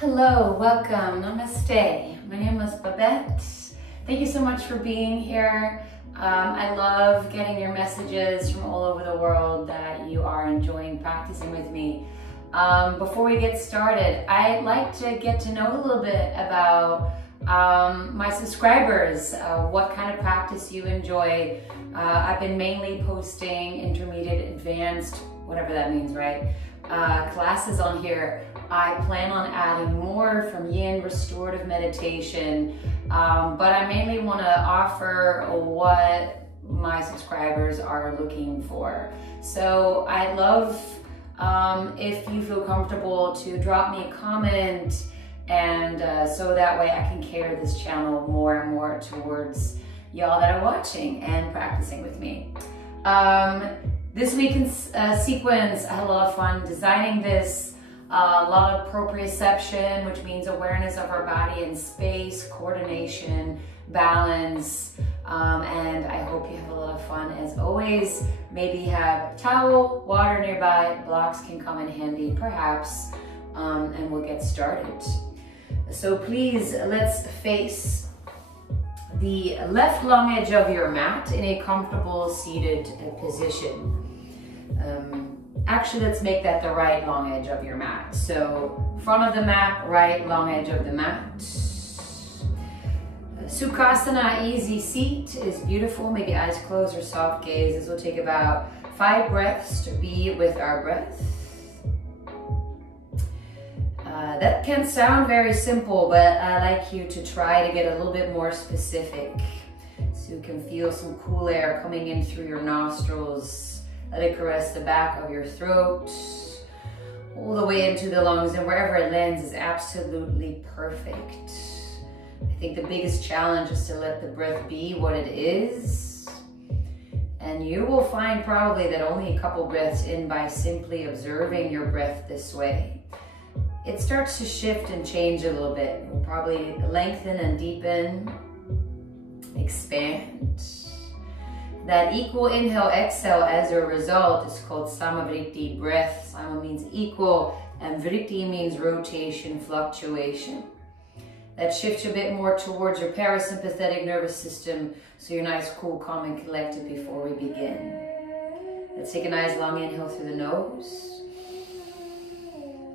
Hello, welcome, namaste. My name is Babette. Thank you so much for being here. I love getting your messages from all over the world that you are enjoying practicing with me. Before we get started, I'd like to get to know a little bit about my subscribers, what kind of practice you enjoy. I've been mainly posting intermediate, advanced, whatever that means, right? Classes on here. I plan on adding more from yin restorative meditation, but I mainly want to offer what my subscribers are looking for. So I'd love if you feel comfortable to drop me a comment, and so that way I can cater this channel more and more towards y'all that are watching and practicing with me. This week's sequence, I had a lot of fun designing this. A lot of proprioception, which means awareness of our body and space, coordination, balance, and I hope you have a lot of fun. As always, maybe have a towel, water nearby, blocks can come in handy perhaps, and we'll get started. So please, let's face the left long edge of your mat in a comfortable seated position. Actually, let's make that the right long edge of your mat. So front of the mat, right long edge of the mat. Sukhasana, easy seat is beautiful. Maybe eyes closed or soft gaze. This will take about 5 breaths to be with our breath. That can sound very simple, but I like you to try to get a little bit more specific so you can feel some cool air coming in through your nostrils. Let it caress the back of your throat, all the way into the lungs, and wherever it lands is absolutely perfect. I think the biggest challenge is to let the breath be what it is. And you will find probably that only a couple breaths in, by simply observing your breath this way, it starts to shift and change a little bit. It will probably lengthen and deepen, expand. That equal inhale, exhale as a result is called samavritti breath. Sama means equal and vritti means rotation, fluctuation. That shifts a bit more towards your parasympathetic nervous system so you're nice, cool, calm, and collected before we begin. Let's take a nice long inhale through the nose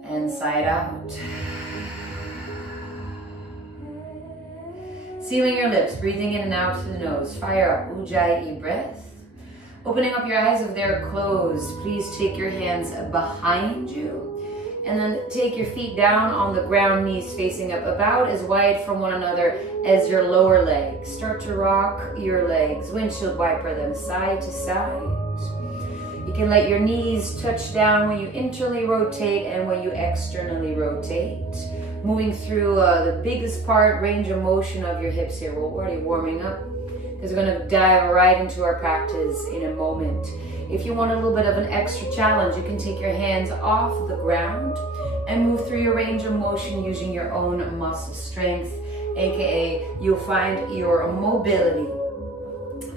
and sigh it out. Sealing your lips, breathing in and out through the nose. Fire up, Ujjayi breath. Opening up your eyes if they're closed. Please take your hands behind you. And then take your feet down on the ground, knees facing up, about as wide from one another as your lower legs. Start to rock your legs. Windshield wiper them side to side. You can let your knees touch down when you internally rotate and when you externally rotate. Moving through the biggest part, range of motion of your hips here. We're already warming up because we're going to dive right into our practice in a moment. If you want a little bit of an extra challenge, you can take your hands off the ground and move through your range of motion using your own muscle strength, aka you'll find your mobility.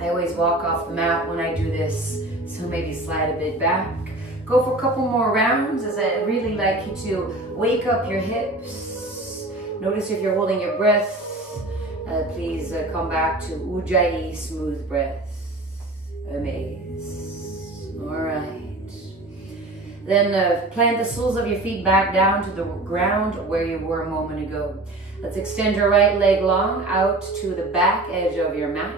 I always walk off the mat when I do this, so maybe slide a bit back. Go for a couple more rounds, as I really like you to wake up your hips. Notice if you're holding your breath, please come back to Ujjayi, smooth breath. Amaze. All right. Then plant the soles of your feet back down to the ground where you were a moment ago. Let's extend your right leg long out to the back edge of your mat.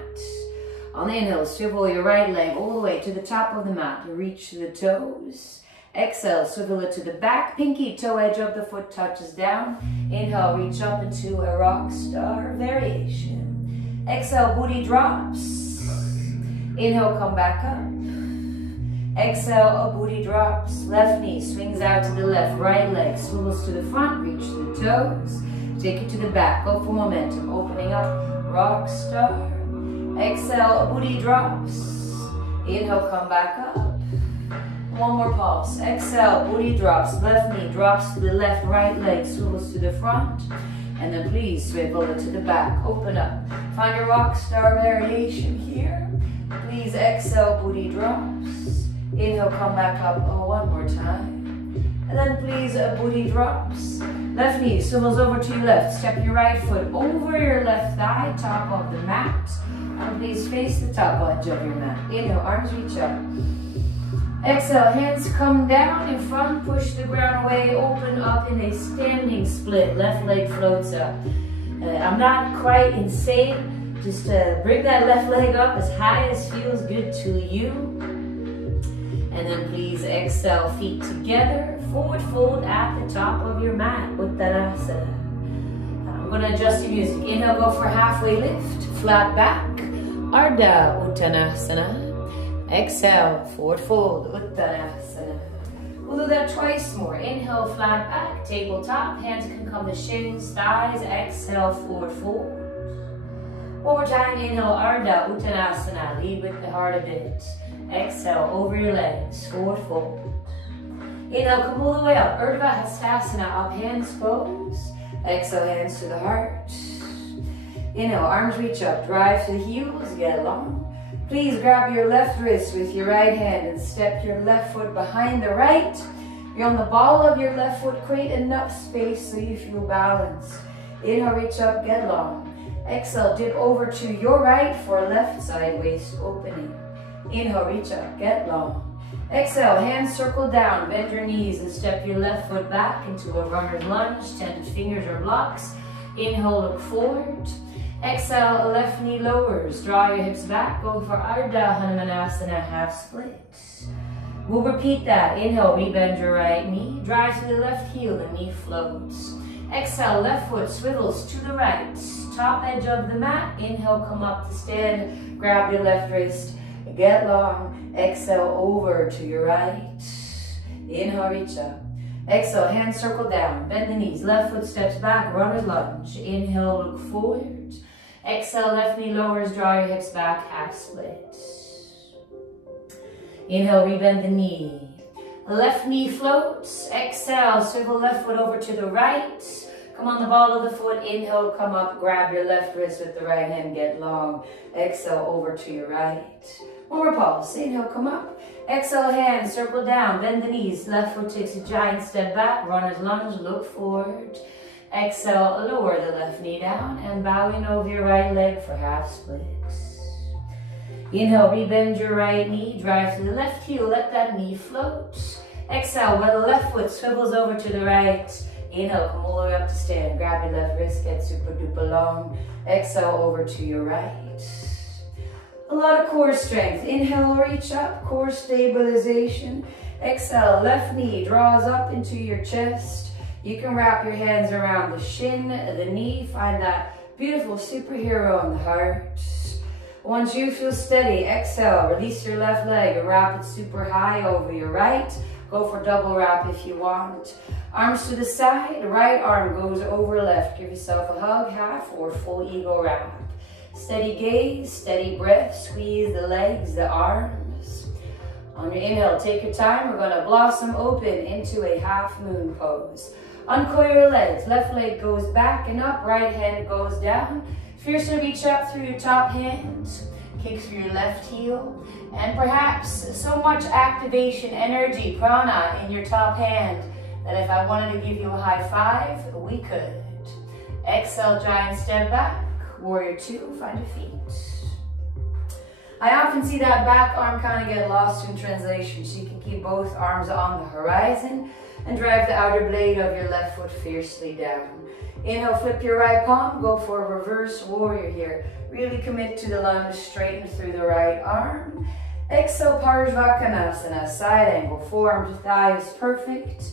On the inhale, swivel your right leg all the way to the top of the mat. Reach to the toes. Exhale, swivel it to the back. Pinky toe edge of the foot touches down. Inhale, reach up into a rock star variation. Exhale, booty drops. Inhale, come back up. Exhale, a booty drops. Left knee swings out to the left. Right leg swivels to the front. Reach to the toes. Take it to the back. Go for momentum. Opening up, rock star. Exhale, a booty drops. Inhale, come back up. One more pulse. Exhale, booty drops. Left knee drops to the left, right leg swivels to the front. And then please swivel it to the back. Open up. Find your rock star variation here. Please exhale, booty drops. Inhale, come back up. Oh, one more time. And then please, booty drops. Left knee swivels over to your left. Step your right foot over your left thigh, top of the mat. And please face the top edge of your mat. Inhale, arms reach up. Exhale, hands come down in front, push the ground away, open up in a standing split. Left leg floats up. I'm not quite insane. Just bring that left leg up as high as feels good to you. And then please exhale, feet together. Forward fold at the top of your mat, Uttanasana. I'm going to adjust your music. Inhale, go for halfway lift, flat back, Ardha Uttanasana. Exhale, forward fold, Uttanasana. We'll do that twice more. Inhale, flat back, tabletop. Hands can come to shins, thighs. Exhale, forward fold. One more time, inhale, Ardha Uttanasana. Lead with the heart a bit. Exhale, over your legs, forward fold. Inhale, come all the way up. Urdhva Hastasana, up, hands close. Exhale, hands to the heart. Inhale, arms reach up, drive to the heels, get long. Please grab your left wrist with your right hand and step your left foot behind the right. You're on the ball of your left foot, create enough space so you feel balanced. Inhale, reach up, get long. Exhale, dip over to your right for left side waist opening. Inhale, reach up, get long. Exhale, hands circle down, bend your knees and step your left foot back into a runner's lunge, tented fingers or blocks. Inhale, look forward. Exhale, left knee lowers, draw your hips back, go for Ardha Hanumanasana, half split. We'll repeat that. Inhale, rebend your right knee, drive to the left heel, the knee floats. Exhale, left foot swivels to the right, top edge of the mat. Inhale, come up to stand, grab your left wrist, get long. Exhale, over to your right. Inhale, reach up. Exhale, hands circle down, bend the knees, left foot steps back, runner's lunge. Inhale, look forward. Exhale, left knee lowers, draw your hips back, half split. Inhale, rebend the knee. Left knee floats. Exhale, swivel left foot over to the right. Come on the ball of the foot. Inhale, come up, grab your left wrist with the right hand, get long. Exhale, over to your right. One more pulse. Inhale, come up. Exhale, hands circle down, bend the knees. Left foot takes a giant step back, runner's lunge, look forward. Exhale, lower the left knee down and bow in over your right leg for half splits. Inhale, rebend your right knee, drive to the left heel, let that knee float. Exhale, while the left foot swivels over to the right. Inhale, come all the way up to stand. Grab your left wrist, get super duper long. Exhale, over to your right. A lot of core strength. Inhale, reach up, core stabilization. Exhale, left knee draws up into your chest. You can wrap your hands around the shin, the knee. Find that beautiful superhero in the heart. Once you feel steady, exhale, release your left leg, wrap it super high over your right. Go for double wrap if you want. Arms to the side, right arm goes over left. Give yourself a hug, half or full eagle wrap. Steady gaze, steady breath, squeeze the legs, the arms. On your inhale, take your time. We're gonna blossom open into a half moon pose. Uncoil your legs, left leg goes back and up, right hand goes down. Fiercely reach up through your top hands, kick through your left heel, and perhaps so much activation, energy, prana in your top hand that if I wanted to give you a high five, we could. Exhale, giant step back, warrior two, find your feet. I often see that back arm kind of get lost in translation, so you can keep both arms on the horizon and drive the outer blade of your left foot fiercely down. Inhale, flip your right palm, go for a reverse warrior here. Really commit to the lunge, straighten through the right arm. Exhale, Parshvakonasana, side angle, forearms to thighs, perfect.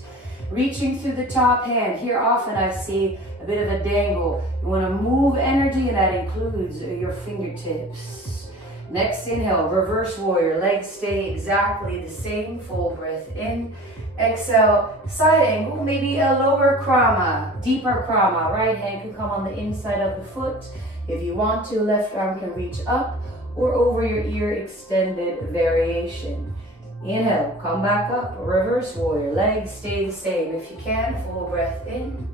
Reaching through the top hand. Here often I see a bit of a dangle. You want to move energy, and that includes your fingertips. Next inhale, reverse warrior. Legs stay exactly the same. Full breath in. Exhale, side angle, maybe a lower krama, deeper krama. Right hand can come on the inside of the foot. If you want to, left arm can reach up or over your ear, extended variation. Inhale, come back up, reverse warrior. Legs stay the same. If you can, full breath in.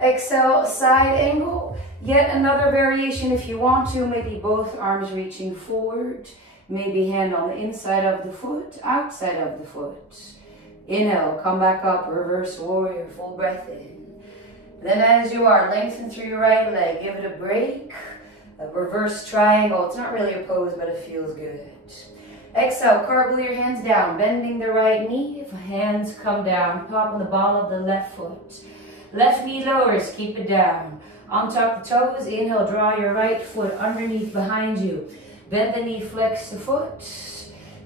Exhale, side angle. Yet another variation if you want to, maybe both arms reaching forward. Maybe hand on the inside of the foot, outside of the foot. Inhale, come back up, reverse warrior, full breath in. Then as you are, lengthen through your right leg, give it a break. A reverse triangle, it's not really a pose, but it feels good. Exhale, cartwheel your hands down, bending the right knee. If hands come down, pop on the ball of the left foot. Left knee lowers, keep it down. On top of the toes, inhale, draw your right foot underneath behind you. Bend the knee, flex the foot.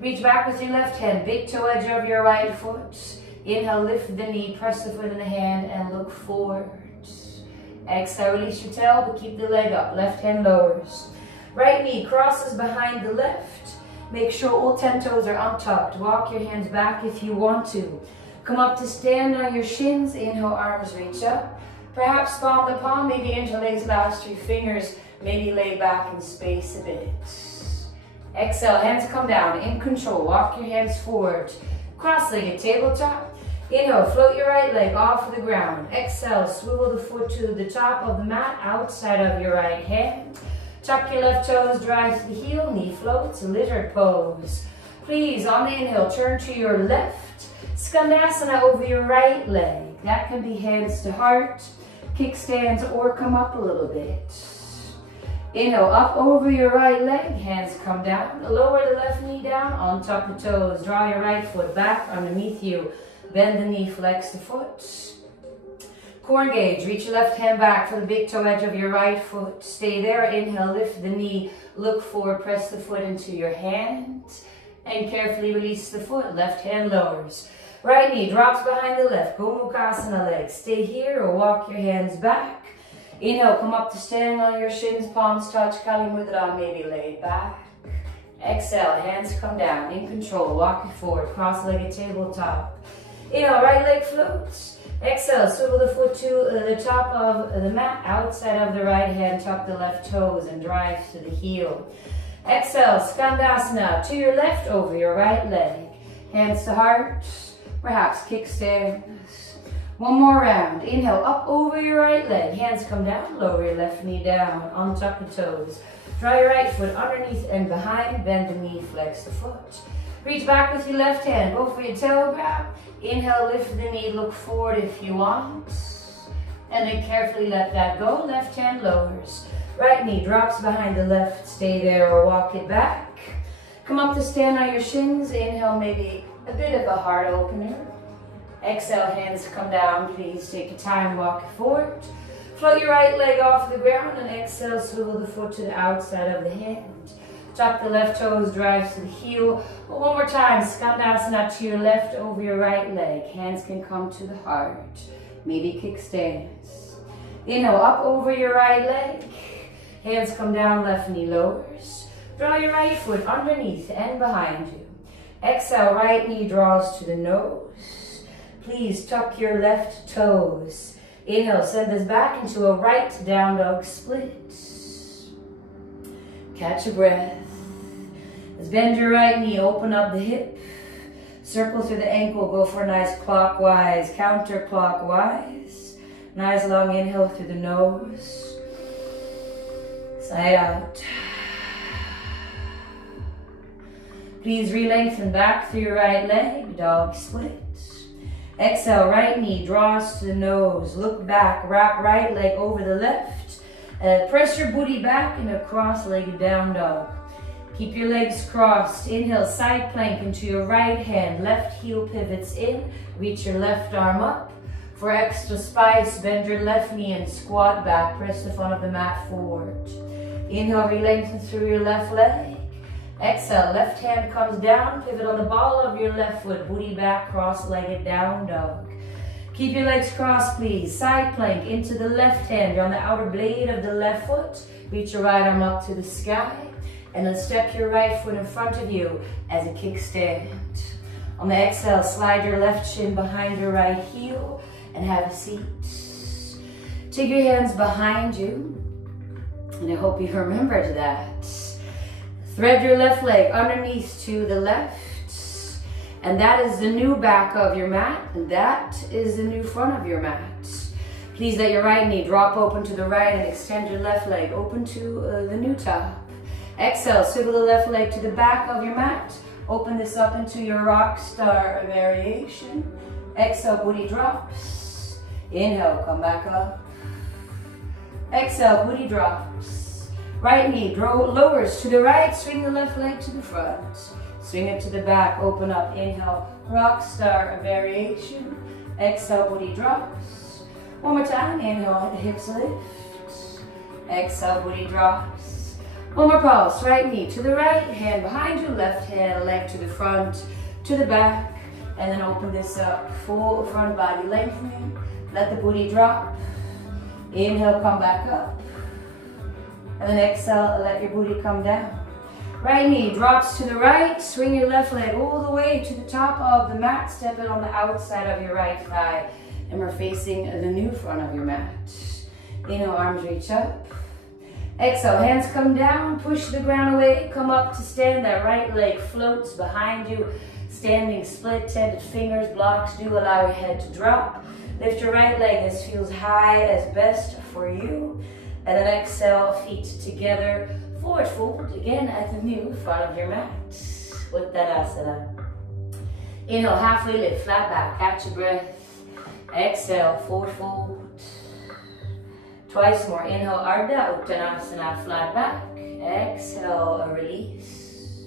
Reach back with your left hand, big toe edge of your right foot. Inhale, lift the knee, press the foot in the hand, and look forward. Exhale, release your tail, but keep the leg up. Left hand lowers. Right knee crosses behind the left. Make sure all 10 toes are untucked. Walk your hands back if you want to. Come up to stand on your shins. Inhale, arms reach up. Perhaps palm to palm, maybe interlace last 3 fingers. Maybe lay back in space a bit. Exhale, hands come down, in control. Walk your hands forward. Cross-legged tabletop. Inhale, float your right leg off of the ground. Exhale, swivel the foot to the top of the mat, outside of your right hand. Tuck your left toes, drive to the heel, knee floats, lizard pose. Please, on the inhale, turn to your left. Skandasana over your right leg. That can be hands to heart, kickstands, or come up a little bit. Inhale, up over your right leg, hands come down. Lower the left knee down, on top of the toes. Draw your right foot back underneath you. Bend the knee, flex the foot. Core engage, reach your left hand back for the big toe edge of your right foot. Stay there, inhale, lift the knee, look forward, press the foot into your hand. And carefully release the foot, left hand lowers. Right knee drops behind the left, Gomukhasana leg. Stay here or walk your hands back. Inhale, come up to stand on your shins, palms touch, Kali Mudra, maybe lay back. Exhale, hands come down, in control, walk it forward, cross-legged tabletop. Inhale, right leg floats. Exhale, swivel the foot to the top of the mat, outside of the right hand, tuck the left toes and drive to the heel. Exhale, Skandasana, to your left over your right leg. Hands to heart, perhaps kickstands. One more round. Inhale, up over your right leg. Hands come down, lower your left knee down, untuck the toes. Draw your right foot underneath and behind, bend the knee, flex the foot. Reach back with your left hand, go for your tail grab. Inhale, lift the knee, look forward if you want. And then carefully let that go, left hand lowers. Right knee drops behind the left, stay there or walk it back. Come up to stand on your shins, inhale, maybe a bit of a heart opener. Exhale, hands come down, please take your time, walk it forward. Float your right leg off the ground and exhale, swivel the foot to the outside of the hand. Tuck the left toes, drive to the heel. One more time, Skandasana to your left over your right leg. Hands can come to the heart. Maybe kickstands. Inhale, up over your right leg. Hands come down, left knee lowers. Draw your right foot underneath and behind you. Exhale, right knee draws to the nose. Please tuck your left toes. Inhale, send this back into a right down dog split. Catch a breath. Let's bend your right knee, open up the hip. Circle through the ankle, go for a nice clockwise, counterclockwise. Nice long inhale through the nose. Side out. Please re-lengthen back through your right leg, dog split. Exhale, right knee draws to the nose. Look back, wrap right leg over the left. Press your booty back in a cross-legged down dog. Keep your legs crossed. Inhale, side plank into your right hand. Left heel pivots in. Reach your left arm up. For extra spice, bend your left knee and squat back. Press the front of the mat forward. Inhale, re-lengthen through your left leg. Exhale, left hand comes down. Pivot on the ball of your left foot. Booty back, cross-legged down dog. Keep your legs crossed, please. Side plank into the left hand. You're on the outer blade of the left foot. Reach your right arm up to the sky. And then step your right foot in front of you as a kickstand. On the exhale, slide your left shin behind your right heel and have a seat. Take your hands behind you. And I hope you remembered that. Thread your left leg underneath to the left. And that is the new back of your mat. And that is the new front of your mat. Please let your right knee drop open to the right and extend your left leg open to the new top. Exhale, swivel the left leg to the back of your mat. Open this up into your rock star variation. Exhale, booty drops. Inhale, come back up. Exhale, booty drops. Right knee lowers to the right, swing the left leg to the front. Swing it to the back, open up. Inhale, rock star variation. Exhale, booty drops. One more time, inhale, the hips lift. Exhale, booty drops. One more pulse, right knee to the right, hand behind you, left hand, leg to the front, to the back, and then open this up, full front body lengthening. Let the booty drop. Inhale, come back up. And then exhale, let your booty come down. Right knee drops to the right, swing your left leg all the way to the top of the mat, step it on the outside of your right thigh, and we're facing the new front of your mat. Inhale, arms reach up. Exhale, hands come down, push the ground away, come up to stand. That right leg floats behind you. Standing split-ended fingers, blocks do allow your head to drop. Lift your right leg as feels high as best for you. And then exhale, feet together, forward fold, again at the new front of your mat. Uttanasana. Inhale, halfway lift, flat back, catch your breath. Exhale, forward fold. Twice more. Inhale, Ardha Uttanasana, flat back. Exhale, a release.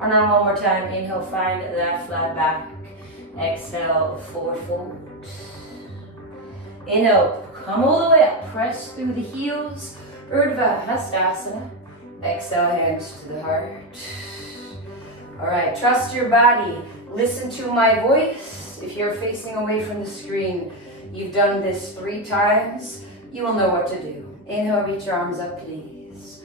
And then one more time. Inhale, find that flat back. Exhale, forward fold. Inhale, come all the way up. Press through the heels. Urdhva Hastasana. Exhale, hands to the heart. All right, trust your body. Listen to my voice. If you're facing away from the screen, you've done this 3 times. You will know what to do. Inhale, reach your arms up, please.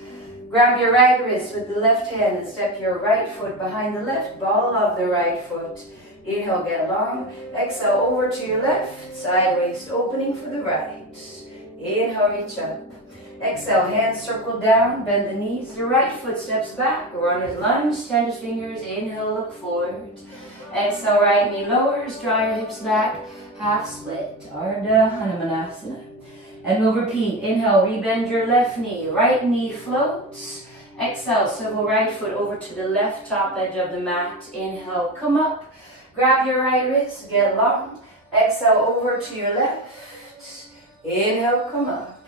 Grab your right wrist with the left hand and step your right foot behind the left ball of the right foot. Inhale, get long. Exhale, over to your left, side waist opening for the right. Inhale, reach up. Exhale, hands circle down, bend the knees. The right foot steps back, runner's lunge, 10 fingers. Inhale, look forward. Exhale, right knee lowers, draw your hips back, half split. Ardha Hanumanasana. And we'll repeat. Inhale, rebend your left knee. Right knee floats. Exhale, swivel right foot over to the left top edge of the mat. Inhale, come up. Grab your right wrist, get long. Exhale, over to your left. Inhale, come up.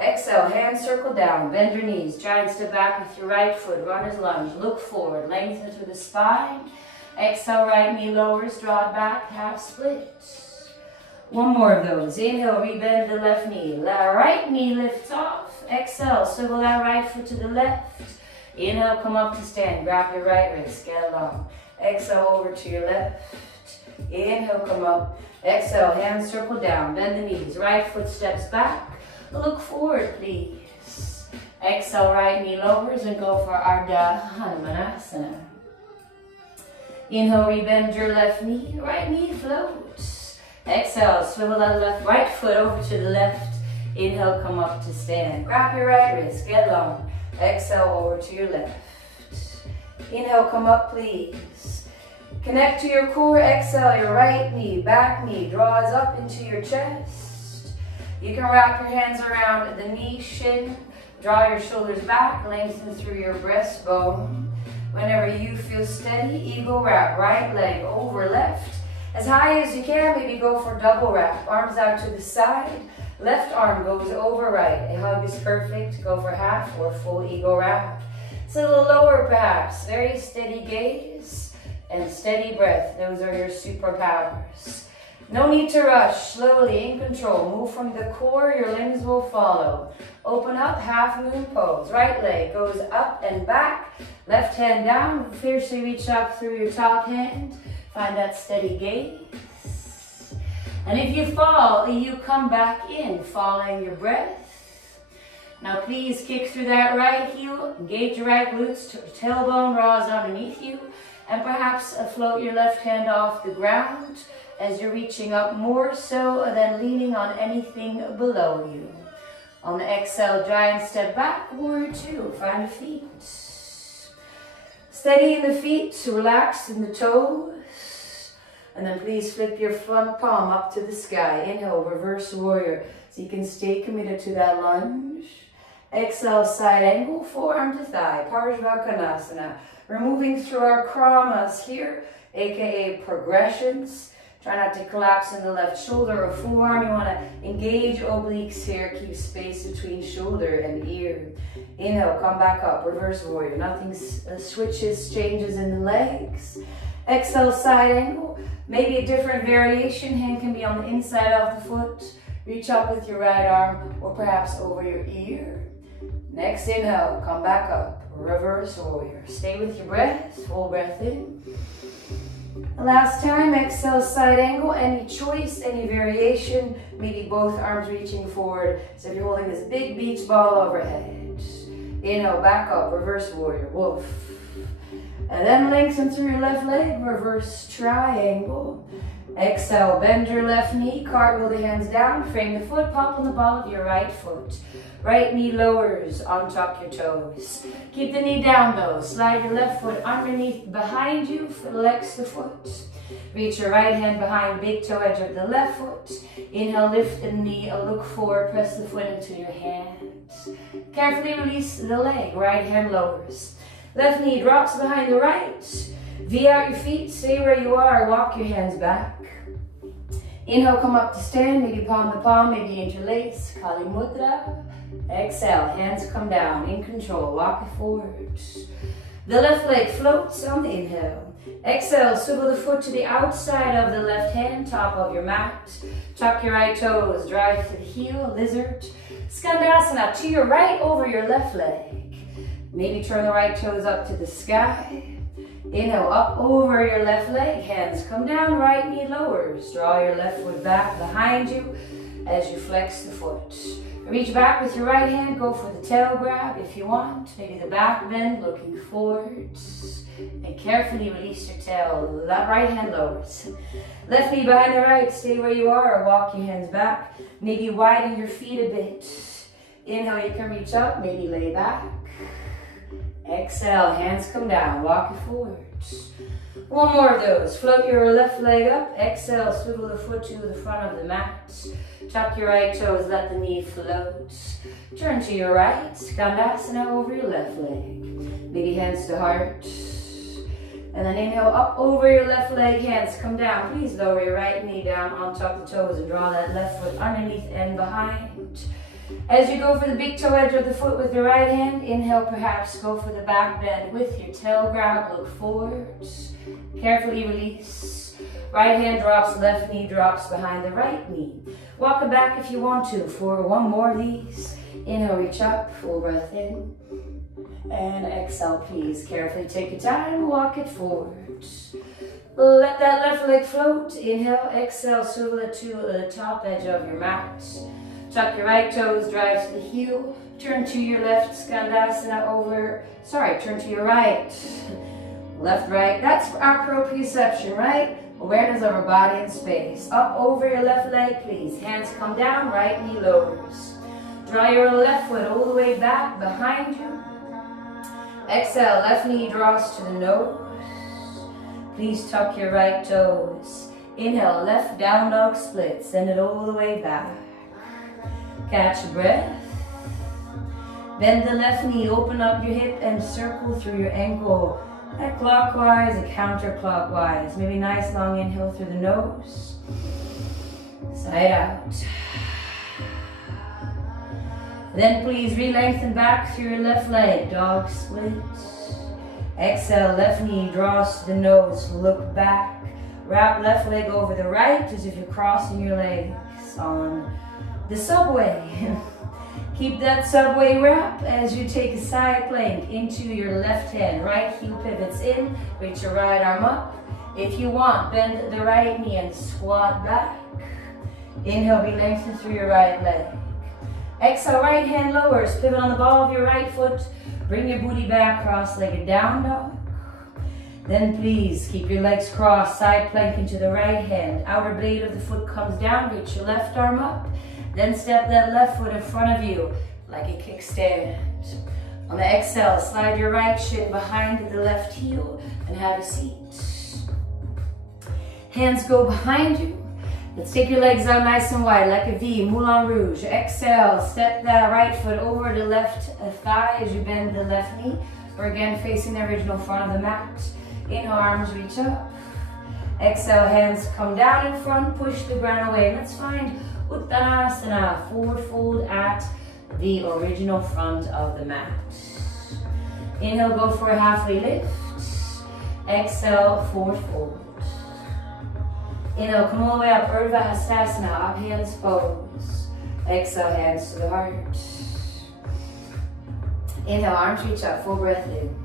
Exhale, hands circle down. Bend your knees. Giant step back with your right foot. Runner's lunge. Look forward. Lengthen through the spine. Exhale, right knee lowers. Draw it back. Half split. One more of those. Inhale, rebend the left knee. Right knee lifts off. Exhale, swivel that right foot to the left. Inhale, come up to stand. Grab your right wrist. Get long. Exhale, over to your left. Inhale, come up. Exhale, hands circle down. Bend the knees. Right foot steps back. Look forward, please. Exhale, right knee lowers and go for Ardha Hanumanasana. Inhale, rebend your left knee. Right knee floats. Exhale, swivel that right foot over to the left. Inhale, come up to stand. Grab your right wrist, get long. Exhale, over to your left. Inhale, come up, please. Connect to your core. Exhale, your right knee, back knee draws up into your chest. You can wrap your hands around the knee, shin. Draw your shoulders back, lengthen through your breastbone. Whenever you feel steady, eagle wrap. Right leg over left. As high as you can, maybe go for double wrap. Arms out to the side. Left arm goes over right. A hug is perfect. Go for half or full eagle wrap. It's a little lower perhaps. Very steady gaze and steady breath. Those are your superpowers. No need to rush. Slowly, in control. Move from the core. Your limbs will follow. Open up, half moon pose. Right leg goes up and back. Left hand down. Fiercely reach up through your top hand. Find that steady gaze. And if you fall, you come back in, following your breath. Now please kick through that right heel, engage your right glutes, tailbone draws underneath you, and perhaps float your left hand off the ground as you're reaching up more so than leaning on anything below you. On the exhale, giant step back, warrior 2, find the feet. Steady in the feet, relax in the toes. And then please flip your front palm up to the sky. Inhale, reverse warrior. So you can stay committed to that lunge. Exhale, side angle, forearm to thigh, Parsvakonasana. We're moving through our kramas here, aka progressions. Try not to collapse in the left shoulder or forearm. You want to engage obliques here. Keep space between shoulder and ear. Inhale, come back up, reverse warrior. Nothing switches, changes in the legs. Exhale, side angle. Maybe a different variation. Hand can be on the inside of the foot. Reach up with your right arm or perhaps over your ear. Next inhale, come back up, reverse warrior. Stay with your breath, full breath in. Last time, exhale, side angle. Any choice, any variation, maybe both arms reaching forward. So if you're holding this big beach ball overhead. Inhale, back up, reverse warrior, wolf. And then lengthen through your left leg, reverse triangle. Exhale, bend your left knee, cartwheel the hands down, frame the foot, pop on the ball of your right foot. Right knee lowers, untuck your toes. Keep the knee down though. Slide your left foot underneath, behind you, flex the foot. Reach your right hand behind big toe edge of the left foot. Inhale, lift the knee, look forward, press the foot into your hands. Carefully release the leg, right hand lowers. Left knee drops behind the right. V out your feet, stay where you are, walk your hands back. Inhale, come up to stand, maybe palm to palm, maybe interlace, Kali Mudra. Exhale, hands come down, in control, walk it forward. The left leg floats on the inhale. Exhale, swivel the foot to the outside of the left hand, top of your mat. Tuck your right toes, drive to the heel, lizard. Skandasana, to your right over your left leg. Maybe turn the right toes up to the sky. Inhale, up over your left leg, hands come down, right knee lowers. Draw your left foot back behind you as you flex the foot. Reach back with your right hand, go for the tail grab if you want. Maybe the back bend, looking forwards. And carefully release your tail, that right hand lowers. Left knee behind the right, stay where you are or walk your hands back. Maybe widen your feet a bit. Inhale, you can reach up, maybe lay back. Exhale, hands come down, walk it forward. One more of those. Float your left leg up. Exhale, swivel the foot to the front of the mat. Tuck your right toes, let the knee float. Turn to your right, Skandasana over your left leg. Maybe hands to heart. And then inhale up over your left leg, hands come down. Please lower your right knee down on top of the toes and draw that left foot underneath and behind. As you go for the big toe edge of the foot with the right hand, inhale, perhaps go for the back bend with your tail grab, look forward. Carefully release. Right hand drops, left knee drops behind the right knee. Walk it back if you want to for one more of these. Inhale, reach up, full breath in. And exhale, please. Carefully take your time, walk it forward. Let that left leg float. Inhale, exhale, swivel it to the top edge of your mat. Tuck your right toes, drive to the heel. Turn to your left, Skandasana over, turn to your right. Left, right, that's our proprioception, right? Awareness of our body and space. Up over your left leg, please. Hands come down, right knee lowers. Draw your left foot all the way back behind you. Exhale, left knee draws to the nose. Please tuck your right toes. Inhale, left down dog split. Send it all the way back. Catch your breath. Bend the left knee, open up your hip and circle through your ankle. A clockwise, a counterclockwise. Maybe nice long inhale through the nose. Side out. Then please re-lengthen back through your left leg, dog split. Exhale, left knee draws to the nose, look back. Wrap left leg over the right as if you're crossing your legs on the subway. Keep that subway wrap as you take a side plank into your left hand. Right heel pivots in, reach your right arm up. If you want, bend the right knee and squat back. Inhale, be lengthened through your right leg. Exhale, right hand lowers, pivot on the ball of your right foot. Bring your booty back, cross-legged down dog. Then please keep your legs crossed, side plank into the right hand. Outer blade of the foot comes down, reach your left arm up. Then step that left foot in front of you like a kickstand. On the exhale, slide your right shin behind the left heel and have a seat. Hands go behind you. Let's take your legs out nice and wide, like a V, Moulin Rouge. Exhale, step that right foot over the left thigh as you bend the left knee. We're again facing the original front of the mat. Inhale, arms reach up. Exhale, hands come down in front, push the ground away. Let's find Uttanasana, forward fold at the original front of the mat. Inhale, go for a halfway lift. Exhale, forward fold. Inhale, come all the way up, Urdhva Hastasana, up hands pose. Exhale, hands to the heart. Inhale, arms reach up, full breath in.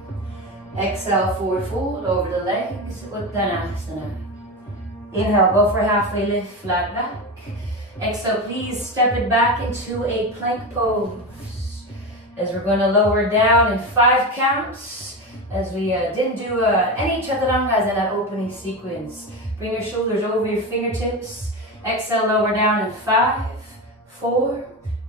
Exhale, forward fold over the legs, Uttanasana. Inhale, go for a halfway lift, flat back. Exhale, please step it back into a plank pose. As we're going to lower down in 5 counts, as we didn't do any chaturangas in that opening sequence. Bring your shoulders over your fingertips. Exhale, lower down in 5, 4,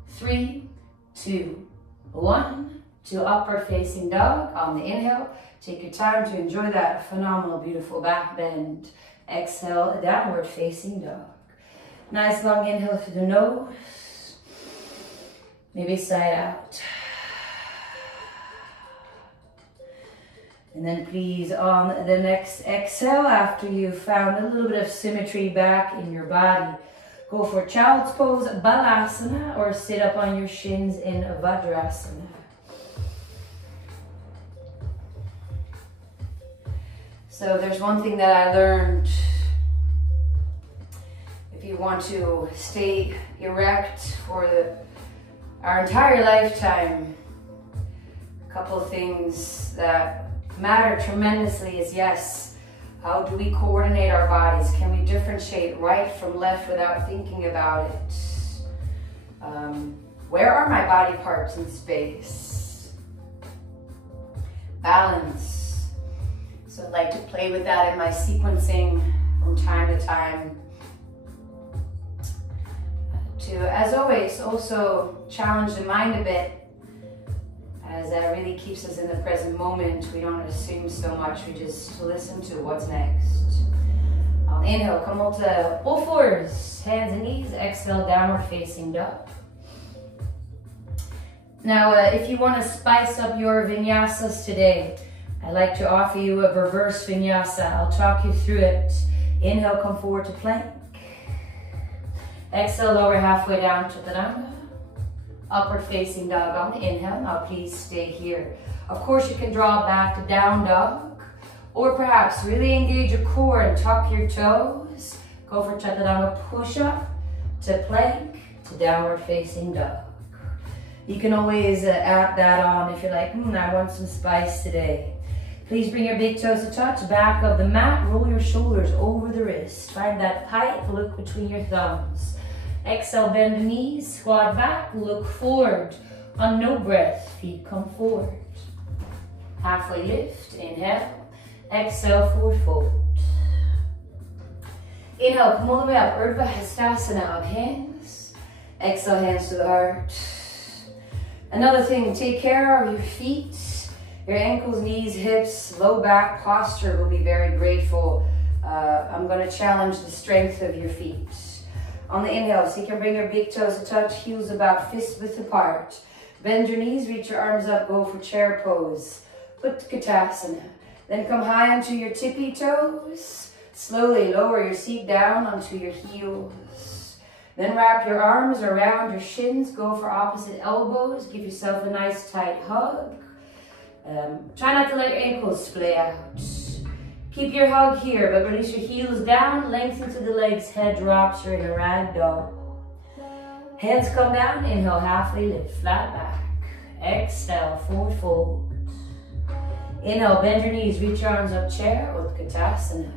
3, 2, 1. To upward facing dog. On the inhale, take your time to enjoy that phenomenal, beautiful back bend. Exhale, downward facing dog. Nice long inhale through the nose. Maybe side out. And then please on the next exhale, after you've found a little bit of symmetry back in your body, go for child's pose, balasana, or sit up on your shins in vajrasana. So there's one thing that I learned. If you want to stay erect for our entire lifetime, a couple of things that matter tremendously is, yes, how do we coordinate our bodies? Can we differentiate right from left without thinking about it? Where are my body parts in space? Balance. So I'd like to play with that in my sequencing from time to time. To, as always, also challenge the mind a bit, as that really keeps us in the present moment. We don't assume so much, we just listen to what's next. On inhale, come all to all fours, hands and knees. Exhale, downward facing dog. Now, if you want to spice up your vinyasas today, I'd like to offer you a reverse vinyasa. I'll talk you through it. Inhale, come forward to plank. Exhale, lower halfway down to chaturanga. Upward facing dog on the inhale. Now please stay here. Of course, you can draw back to down dog, or perhaps really engage your core and tuck your toes. Go for chaturanga push up to plank to downward facing dog. You can always add that on if you're like, I want some spice today. Please bring your big toes to touch, back of the mat, roll your shoulders over the wrist. Find that pipe, look between your thumbs. Exhale, bend the knees, squat back, look forward. On no breath, feet come forward. Halfway lift, inhale. Exhale, forward fold. Inhale, come all the way up, Urdhva Hastasana, up hands. Exhale, hands to the heart. Another thing, take care of your feet. Your ankles, knees, hips, low back posture will be very grateful. I'm going to challenge the strength of your feet. On the inhale, so you can bring your big toes to touch, heels about fist width apart. Bend your knees, reach your arms up, go for chair pose. Utkatasana. Then come high onto your tippy toes. Slowly lower your seat down onto your heels. Then wrap your arms around your shins, go for opposite elbows, give yourself a nice tight hug. Try not to let your ankles splay out. Keep your hug here, but release your heels down, lengthen to the legs, head drops, you're in a rag doll. Hands come down, inhale, halfway lift, flat back. Exhale, forward fold. Inhale, bend your knees, reach your arms up, chair, Utkatasana.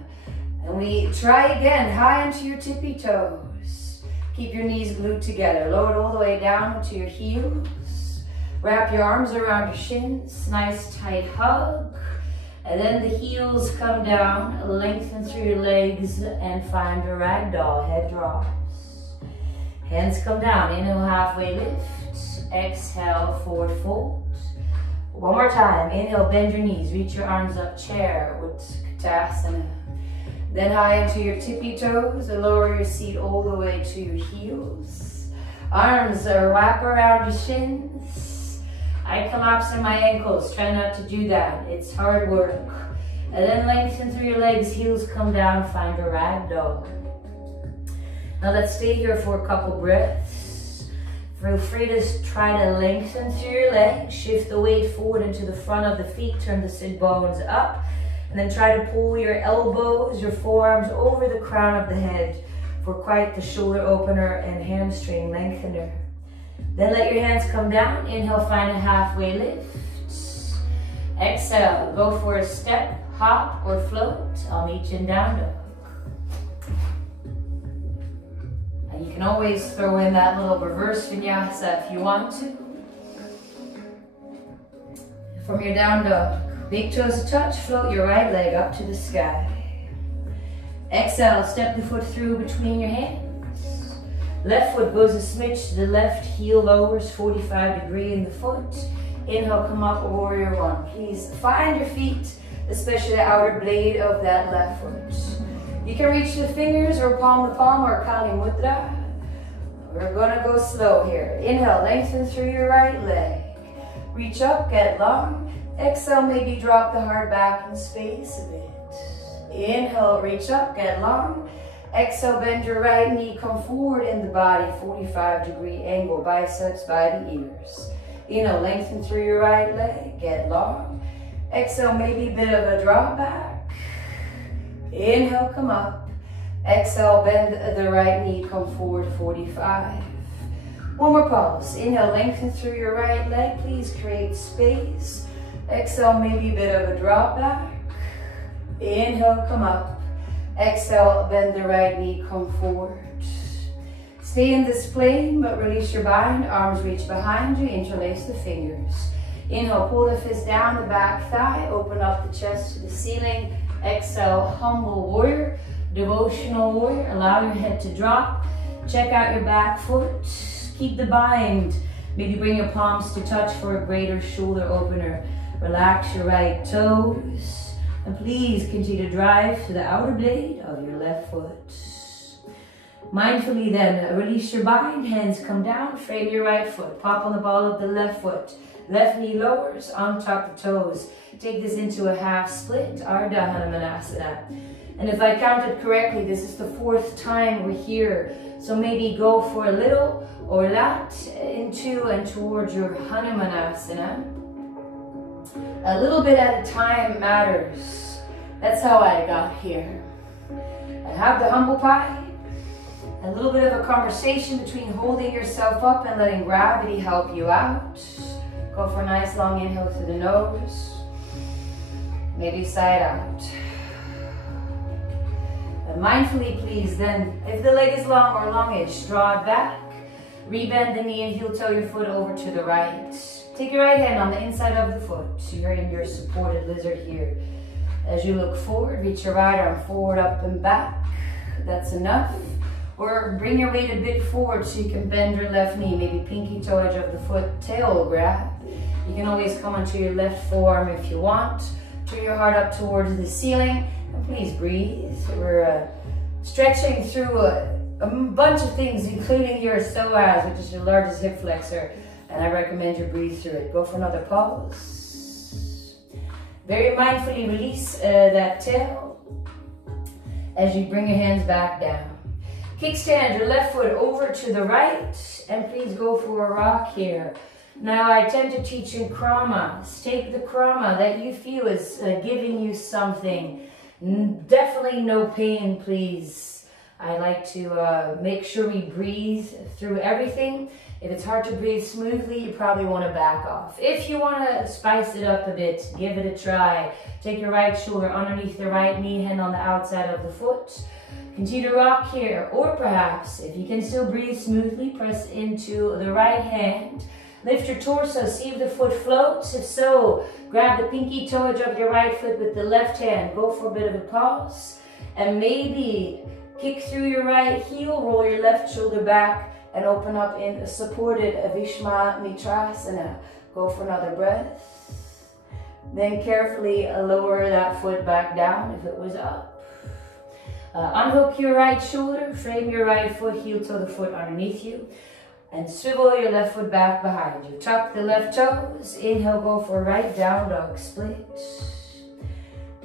And we try again, high onto your tippy toes. Keep your knees glued together, lower it all the way down to your heels. Wrap your arms around your shins, nice tight hug. And then the heels come down, lengthen through your legs and find a ragdoll, head drops. Hands come down, inhale, halfway lift. Exhale, forward fold. One more time, inhale, bend your knees, reach your arms up, chair, Utkatasana. Then high into your tippy toes, and lower your seat all the way to your heels. Arms wrap around your shins. I collapse in my ankles, try not to do that, it's hard work. And then lengthen through your legs, heels come down, find a ragdoll. Now let's stay here for a couple breaths. Feel free to try to lengthen through your legs, shift the weight forward into the front of the feet, turn the sit bones up, and then try to pull your elbows, your forearms over the crown of the head for quite the shoulder opener and hamstring lengthener. Then let your hands come down. Inhale, find a halfway lift. Exhale, go for a step, hop, or float. I'll meet you in down dog. And you can always throw in that little reverse vinyasa if you want to. From your down dog, big toes touch, float your right leg up to the sky. Exhale, step the foot through between your hands. Left foot goes a smidge to the left, heel lowers 45 degrees in the foot. Inhale, come up, warrior one. Please find your feet, especially the outer blade of that left foot. You can reach the fingers or palm to palm or Kali Mudra. We're gonna go slow here. Inhale, lengthen through your right leg. Reach up, get long. Exhale, maybe drop the heart back in space a bit. Inhale, reach up, get long. Exhale, bend your right knee, come forward in the body, 45-degree angle, biceps by the ears. Inhale, lengthen through your right leg, get long. Exhale, maybe a bit of a drop back. Inhale, come up. Exhale, bend the right knee, come forward, 45. One more pause. Inhale, lengthen through your right leg, please create space. Exhale, maybe a bit of a drop back. Inhale, come up. Exhale, bend the right knee, come forward. Stay in this plane, but release your bind. Arms reach behind you, interlace the fingers. Inhale, pull the fist down the back thigh, open up the chest to the ceiling. Exhale, humble warrior, devotional warrior. Allow your head to drop. Check out your back foot. Keep the bind. Maybe bring your palms to touch for a greater shoulder opener. Relax your right toes. And please continue to drive to the outer blade of your left foot. Mindfully then, release your bind, hands come down, frame your right foot, pop on the ball of the left foot. Left knee lowers, untuck the toes. Take this into a half split, Ardha Hanumanasana. And if I counted correctly, this is the 4th time we're here. So maybe go for a little or lat into and towards your Hanumanasana. A little bit at a time matters. That's how I got here. I have the humble pie. A little bit of a conversation between holding yourself up and letting gravity help you out. Go for a nice long inhale through the nose. Maybe side out. And mindfully, please, then, if the leg is long or longish, draw it back. Rebend the knee and heel toe your foot over to the right. Take your right hand on the inside of the foot. You're in your supported lizard here. As you look forward, reach your right arm forward, up and back. That's enough. Or bring your weight a bit forward so you can bend your left knee. Maybe pinky toe edge of the foot, tail grab. You can always come onto your left forearm if you want. Turn your heart up towards the ceiling. And please breathe. We're stretching through a bunch of things, including your psoas, which is your largest hip flexor. And I recommend you breathe through it. Go for another pause. Very mindfully release that tail as you bring your hands back down. Kickstand your left foot over to the right, and please go for a rock here. Now I tend to teach in kramas. Take the krama that you feel is giving you something. Definitely no pain, please. I like to make sure we breathe through everything. If it's hard to breathe smoothly, you probably want to back off. If you want to spice it up a bit, give it a try. Take your right shoulder underneath the right knee, hand on the outside of the foot. Continue to rock here, or perhaps, if you can still breathe smoothly, press into the right hand. Lift your torso, see if the foot floats. If so, grab the pinky toe edge of your right foot with the left hand. Go for a bit of a pause. And maybe kick through your right heel, roll your left shoulder back, and open up in a supported Avishma Mitrasana. Go for another breath. Then carefully lower that foot back down if it was up. Unhook your right shoulder, frame your right foot, heel toe the foot underneath you, and swivel your left foot back behind you. Tuck the left toes. Inhale, go for right down dog split.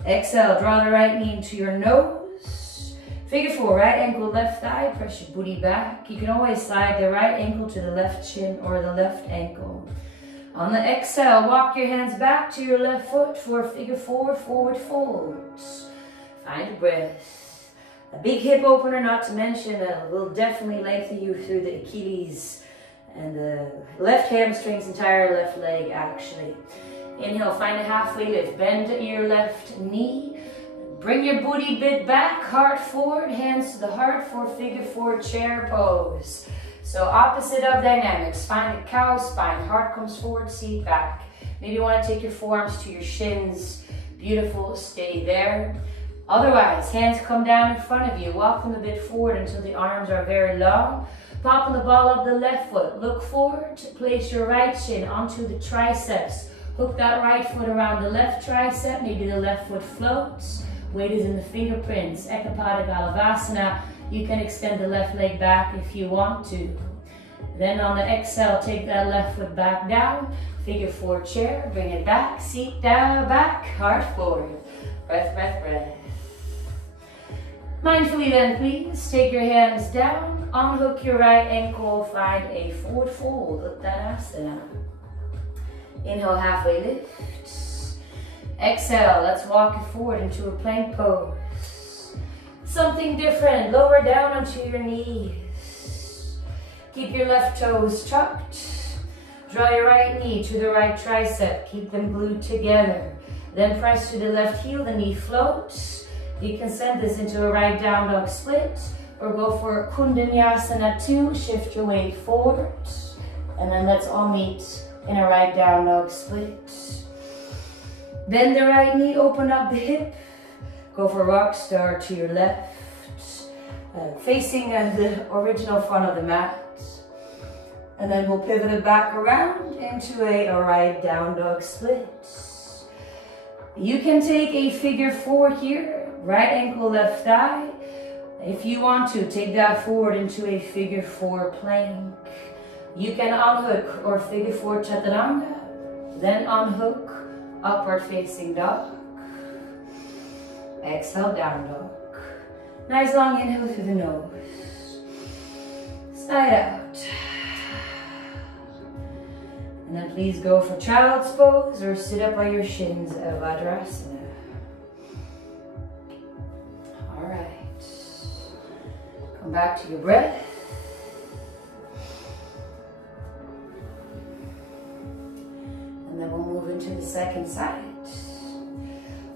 Exhale, draw the right knee into your nose. Figure four, right ankle, left thigh, press your booty back. You can always slide the right ankle to the left shin or the left ankle. On the exhale, walk your hands back to your left foot for figure four, forward fold. Find a breath. A big hip opener, not to mention, will definitely lengthen you through the Achilles and the left hamstring's entire left leg, actually. Inhale, find a halfway lift. Bend your left knee. Bring your booty bit back, heart forward, hands to the heart for figure four chair pose. So opposite of dynamics, find a cow spine, heart comes forward, seat back. Maybe you want to take your forearms to your shins. Beautiful, stay there. Otherwise, hands come down in front of you. Walk them a bit forward until the arms are very long. Pop the ball of the left foot. Look forward, place your right shin onto the triceps. Hook that right foot around the left tricep. Maybe the left foot floats. Weight is in the fingerprints. Ekapada Galavasana. You can extend the left leg back if you want to. Then on the exhale, take that left foot back down. Figure four chair. Bring it back. Seat down, back. Heart forward. Breath, breath, breath. Mindfully then, please, take your hands down. Unhook your right ankle. Find a forward fold. Uttanasana. Inhale, halfway lift. Exhale, let's walk it forward into a plank pose. Something different, lower down onto your knees. Keep your left toes tucked. Draw your right knee to the right tricep. Keep them glued together. Then press to the left heel, the knee floats. You can send this into a right down dog split or go for Vinyasa 2. Shift your weight forward. And then let's all meet in a right down dog split. Bend the right knee, open up the hip. Go for rock star to your left. Facing the original front of the mat. And then we'll pivot it back around into a right down dog split. You can take a figure four here. Right ankle, left thigh. If you want to, take that forward into a figure four plank. You can unhook or figure four chaturanga, then unhook, upward facing dog. Exhale, down dog. Nice long inhale through the nose. Side out. And then please go for child's pose or sit up by your shins, Vajrasana. All right. Come back to your breath. And then we'll move into the second side.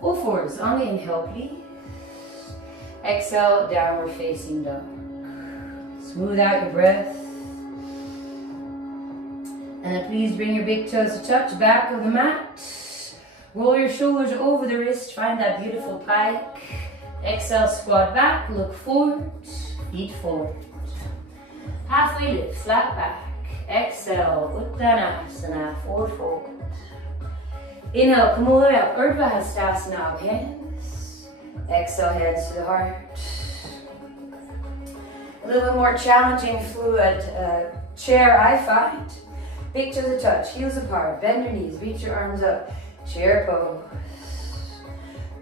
Full fours on the inhale, please. Exhale, downward facing dog. Smooth out your breath. And then please bring your big toes to touch back of the mat. Roll your shoulders over the wrist. Find that beautiful pike. Exhale, squat back. Look forward. Feet forward. Halfway lift, flat back. Exhale, Uttanasana, forward fold. Inhale, come all the way up. Urdhva Hastasana, hands. Exhale, hands to the heart. A little bit more challenging fluid chair, I find. Big toes to touch, heels apart, bend your knees, reach your arms up. Chair pose.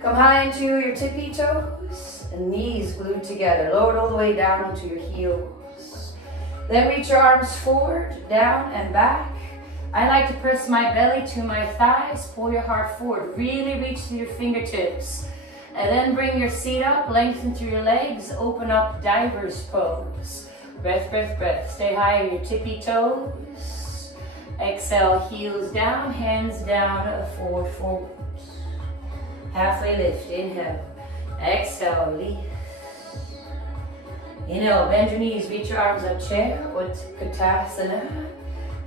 Come high into your tippy toes and knees glued together. Lower it all the way down onto your heels. Then reach your arms forward, down and back. I like to press my belly to my thighs. Pull your heart forward. Really reach through your fingertips. And then bring your seat up, lengthen through your legs. Open up diver's pose. Breath, breath, breath. Stay high on your tippy toes. Exhale, heels down, hands down, forward, forward. Halfway lift, inhale. Exhale, lift. Inhale, bend your knees, reach your arms up, chair, Uttanasana.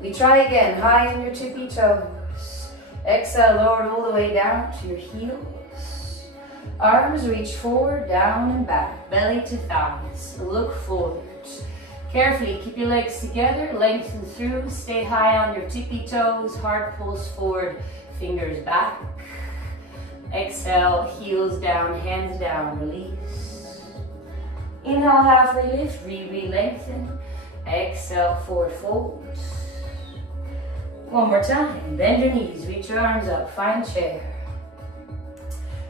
We try again, high on your tippy toes. Exhale, lower it all the way down to your heels. Arms reach forward, down and back, belly to thighs. Look forward. Carefully keep your legs together, lengthen through, stay high on your tippy toes, heart pulls forward, fingers back. Exhale, heels down, hands down, release. Inhale, halfway lift, re-lengthen. Exhale, forward fold. One more time, bend your knees, reach your arms up, find chair.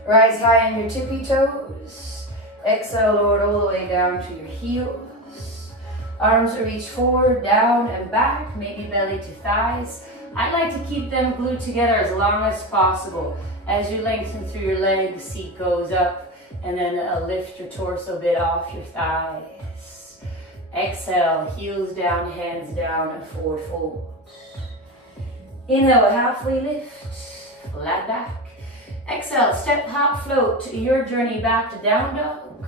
Rise high on your tippy toes. Exhale, lower all the way down to your heels. Arms are reach forward, down and back, maybe belly to thighs. I like to keep them glued together as long as possible. As you lengthen through your legs, seat goes up, and then lift your torso a bit off your thighs. Exhale, heels down, hands down, and forward fold. Inhale, halfway lift, flat back. Exhale, step, hop, float, your journey back to down dog.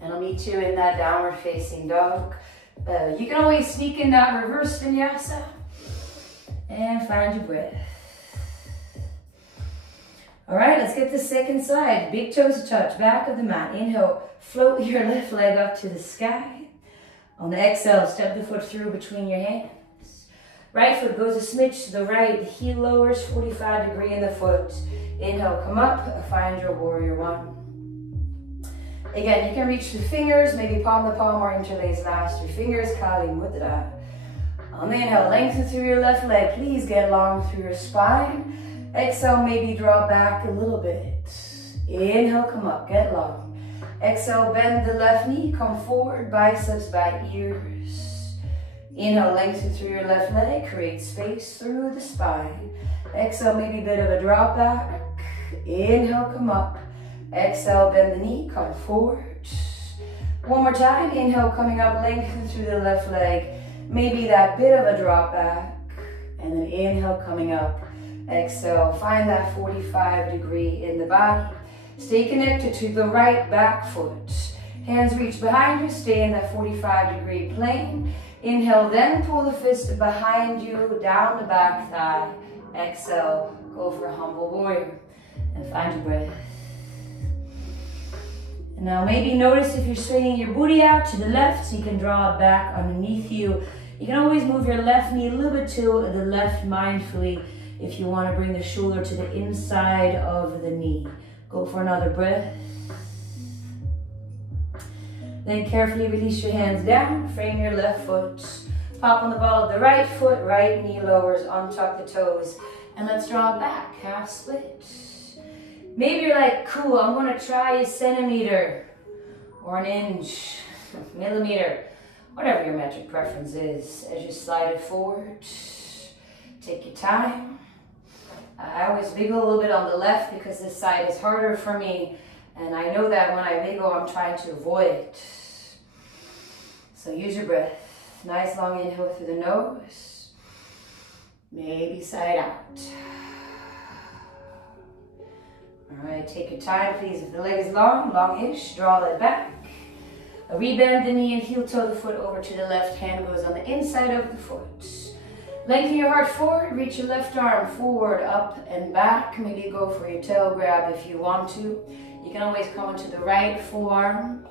And I'll meet you in that downward facing dog. You can always sneak in that reverse vinyasa and find your breath. All right, let's get the second side. Big toes touch, back of the mat. Inhale, float your left leg up to the sky. On the exhale, step the foot through between your hands. Right foot goes a smidge to the right, the heel lowers 45 degrees in the foot. Inhale, come up, find your warrior one. Again, you can reach the fingers, maybe palm to palm or interlace last your fingers, Kali Mudra. On the inhale, lengthen through your left leg, please get long through your spine. Exhale, maybe draw back a little bit. Inhale, come up, get long. Exhale, bend the left knee, come forward, biceps by ears. Inhale, lengthen through your left leg, create space through the spine. Exhale, maybe a bit of a drop back. Inhale, come up. Exhale, bend the knee, come forward. One more time, inhale, coming up, lengthen through the left leg. Maybe that bit of a drop back. And then inhale, coming up. Exhale, find that 45 degree in the body. Stay connected to the right back foot. Hands reach behind you, stay in that 45 degree plane. Inhale, then pull the fist behind you, down the back thigh. Exhale, go for a humble warrior. And find your breath. And now maybe notice if you're swinging your booty out to the left, so you can draw it back underneath you. You can always move your left knee a little bit to the left mindfully if you want to bring the shoulder to the inside of the knee. Go for another breath. Then carefully release your hands down, frame your left foot. Pop on the ball of the right foot, right knee lowers, untuck the toes. And let's draw back, half split. Maybe you're like, cool, I'm gonna try a centimeter or an inch, millimeter, whatever your metric preference is. As you slide it forward, take your time. I always wiggle a little bit on the left because this side is harder for me. And I know that when I wiggle, I'm trying to avoid it. So use your breath. Nice long inhale through the nose. Maybe side out. All right, take your time, please. If the leg is long, long-ish, draw it back. Rebend the knee and heel toe the foot over to the left. Hand goes on the inside of the foot. Lengthen your heart forward, reach your left arm forward, up and back. Maybe go for your tail grab if you want to. You can always come into the right forearm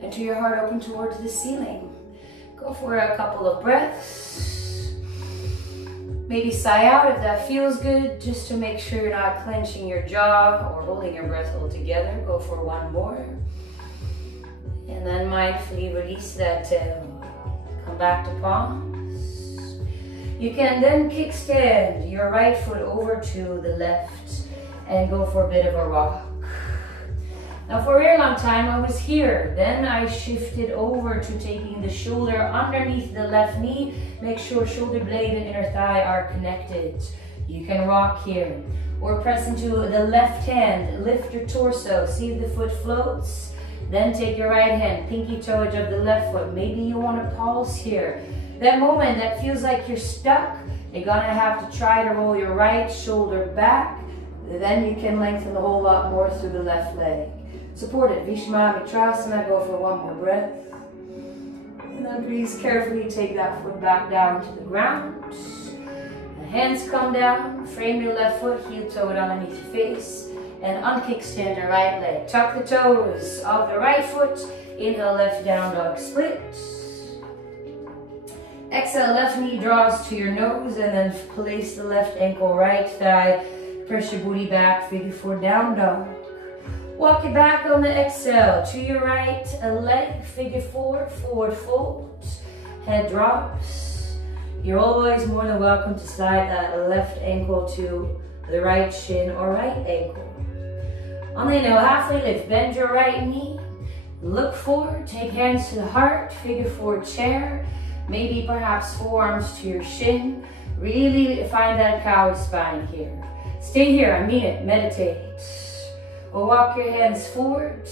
and to your heart open towards the ceiling. Go for a couple of breaths. Maybe sigh out if that feels good, just to make sure you're not clenching your jaw or holding your breath all together. Go for one more. And then mindfully release that tail. Come back to palms. You can then kickstand your right foot over to the left and go for a bit of a rock. Now for a very long time I was here, then I shifted over to taking the shoulder underneath the left knee. Make sure shoulder blade and inner thigh are connected. You can rock here. Or press into the left hand, lift your torso, see if the foot floats. Then take your right hand, pinky toe edge of the left foot. Maybe you want to pulse here. That moment that feels like you're stuck, you're gonna have to try to roll your right shoulder back. Then you can lengthen a whole lot more through the left leg. Support it, Vishma Mitrasana, go for one more breath. And then please carefully take that foot back down to the ground. The hands come down, frame your left foot, heel toe it underneath your face, and unkickstand your right leg. Tuck the toes of the right foot, inhale left down dog split. Exhale, left knee draws to your nose, and then place the left ankle, right thigh. Press your booty back, figure 4 down dog. Walk it back on the exhale. To your right, a leg, figure four, forward fold. Head drops. You're always more than welcome to slide that left ankle to the right shin or right ankle. On the inhale, halfway lift, bend your right knee. Look forward, take hands to the heart, figure four chair. Maybe perhaps forearms to your shin. Really find that cow spine here. Stay here, I mean it, meditate. Or walk your hands forward,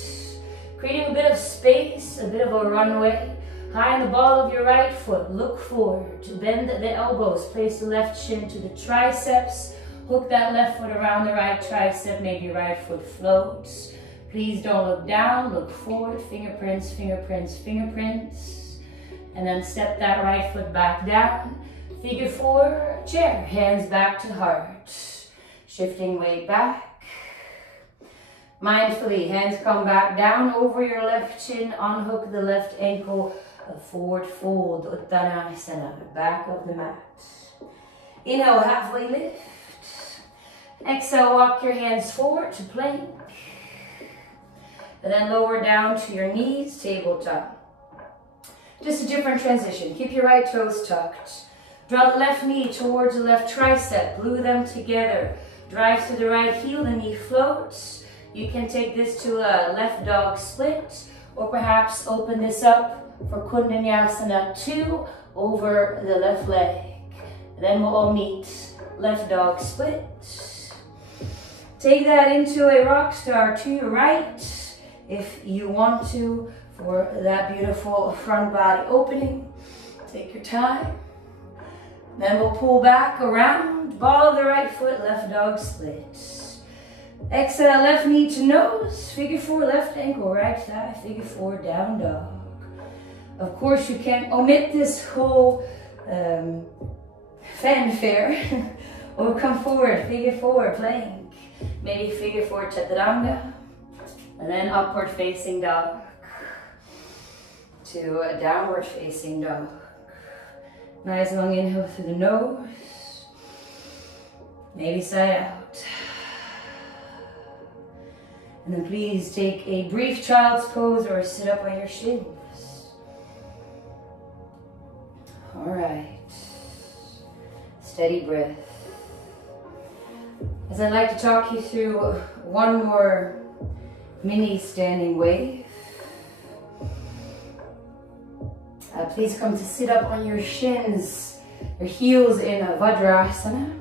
creating a bit of space, a bit of a runway. High in the ball of your right foot, look forward. Bend the elbows, place the left shin to the triceps. Hook that left foot around the right tricep, maybe right foot floats. Please don't look down, look forward, fingerprints, fingerprints, fingerprints. And then step that right foot back down. Figure four, chair, hands back to heart. Shifting weight back. Mindfully, hands come back down over your left chin, unhook the left ankle, a forward fold, Uttanasana, back of the mat. Inhale, halfway lift. Exhale, walk your hands forward to plank. And then lower down to your knees, tabletop. Just a different transition. Keep your right toes tucked. Draw the left knee towards the left tricep, glue them together. Drive to the right heel, the knee floats. You can take this to a left dog split, or perhaps open this up for Kundanyasana 2 over the left leg. And then we'll all meet left dog split. Take that into a rock star to your right, if you want to, for that beautiful front body opening. Take your time. Then we'll pull back around, ball of the right foot, left dog split. Exhale, left knee to nose, figure four, left ankle, right thigh, figure four, down dog. Of course, you can omit this whole fanfare or come forward, figure four, plank. Maybe figure four, chaturanga, and then upward facing dog to a downward facing dog. Nice long inhale through the nose, maybe side out. And then please take a brief child's pose or sit up on your shins. All right. Steady breath. As I'd like to talk you through one more mini standing wave. Please come to sit up on your shins, your heels in a Vajrasana.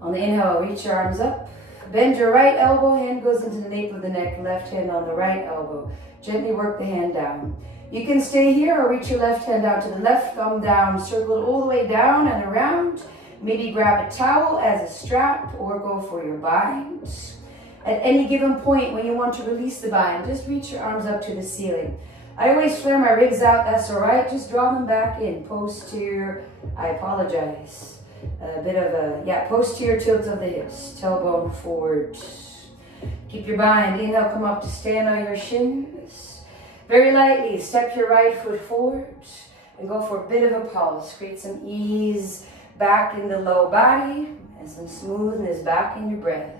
On the inhale, reach your arms up. Bend your right elbow, hand goes into the nape of the neck, left hand on the right elbow. Gently work the hand down. You can stay here or reach your left hand out to the left, thumb down, circle it all the way down and around. Maybe grab a towel as a strap or go for your bind. At any given point when you want to release the bind, just reach your arms up to the ceiling. I always flare my ribs out, that's all right. Just draw them back in, posterior, I apologize. A bit of a, posterior tilt of the hips, tailbone forward. Keep your bind, inhale, come up to stand on your shins. Very lightly, step your right foot forward and go for a bit of a pulse. Create some ease back in the low body and some smoothness back in your breath.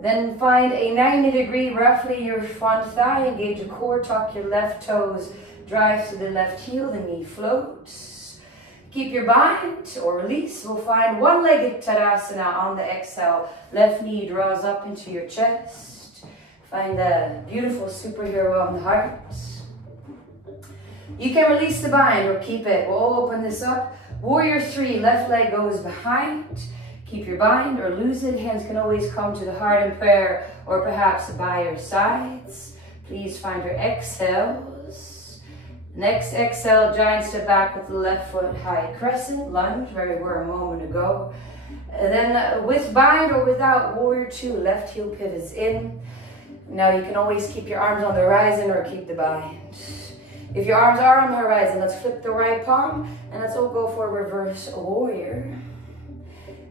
Then find a 90-degree, roughly your front thigh, engage your core, tuck your left toes, drive to the left heel, the knee floats. Keep your bind or release. We'll find one-legged Tadasana on the exhale. Left knee draws up into your chest. Find the beautiful superhero on the heart. You can release the bind or keep it. We'll open this up. Warrior 3, left leg goes behind. Keep your bind or lose it. Hands can always come to the heart in prayer or perhaps by your sides. Please find your exhales. Next exhale, giant step back with the left foot, high crescent, lunge, where we were a moment ago. And then with bind or without, warrior 2, left heel pivots in. Now you can always keep your arms on the horizon or keep the bind. If your arms are on the horizon, let's flip the right palm and let's all go for a reverse warrior.